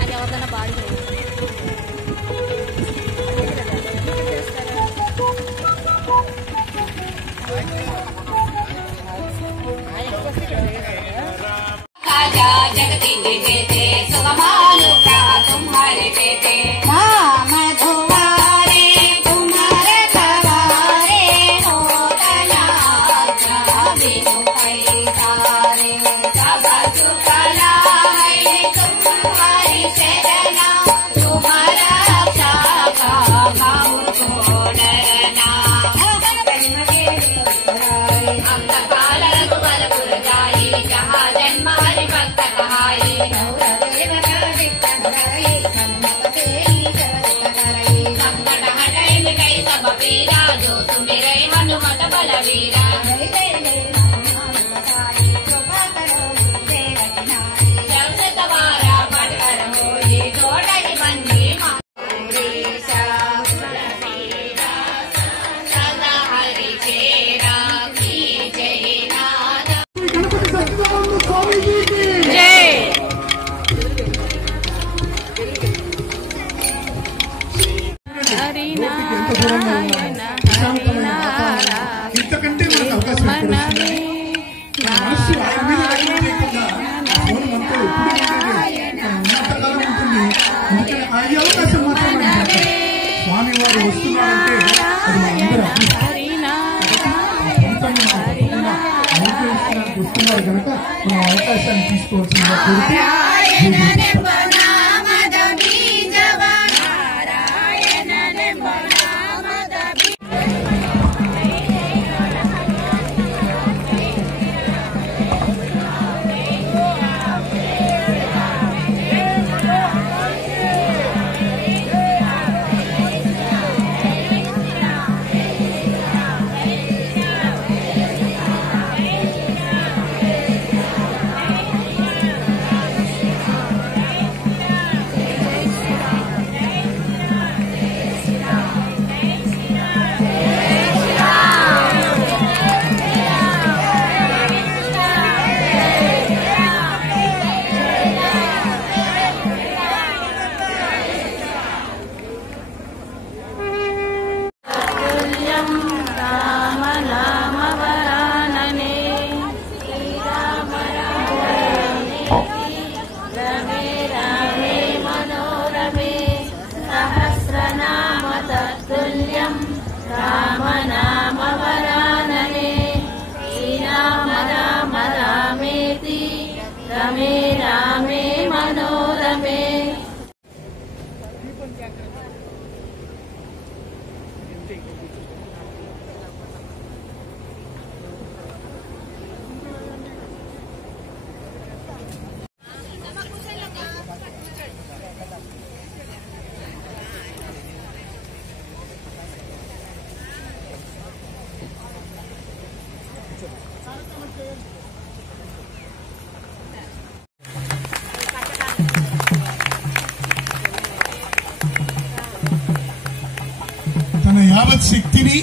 అది ఎవరిదైనా బాడీ जगती बेटे सुगमालू का तुम्हारे बेटे मधुवारे तुम्हारे सवारे होतला बिनु पैतारे सब सुखला है तुम्हारी शरणा तुम्हारा शाखा भाव को डरना अंतकाल रघुवरपुर जाई जहाँ जन्म हरि भक्त कहाई संकट हटै मिटै सब पीरा जो सुमिरै हनुमत बलवीरा जब से तुम्हारा पटकर होई तोड़ै बंदी सदा हरि चेरा की जय नाना ఇంతకంటే మనకు అవకాశం మనస్సు ఆయన మీద లేకుండా మౌనం అంతా ఉన్నంతకాలం ఉంటుంది. అందుకని ఆ అవకాశం మాత్రం స్వామి వారు వస్తున్నారంటే అది మనందరూ అనుగ్రహించడానికి వస్తున్నారు కనుక మనం అవకాశాన్ని తీసుకోవాల్సిందిగా కోరుతూ रमे रामे मनोरमे తన యావత్ శక్తిని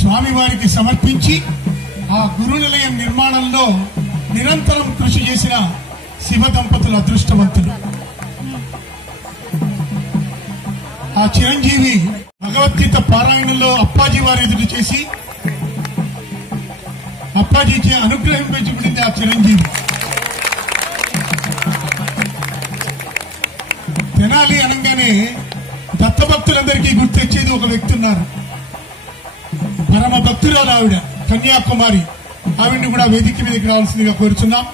స్వామివారికి సమర్పించి ఆ గురు నిలయం నిర్మాణంలో నిరంతరం కృషి చేసిన శివ దంపతులు అదృష్టవంతులు. ఆ చిరంజీవి భగవద్గీత పారాయణంలో అప్పాజీ వారి ఎదురు చేసి అప్పాజీకి అనుగ్రహింపబడింది ఆ చిరంజీవి. తెనాలి అనగానే దత్తభక్తులందరికీ గుర్తొచ్చేది ఒక వ్యక్తి ఉన్నారు. పరమ భక్తురాలు ఆవిడ, కన్యాకుమారి. ఆవిడ్ని కూడా వేదిక మీదకి రావాల్సిందిగా కోరుచున్నాం.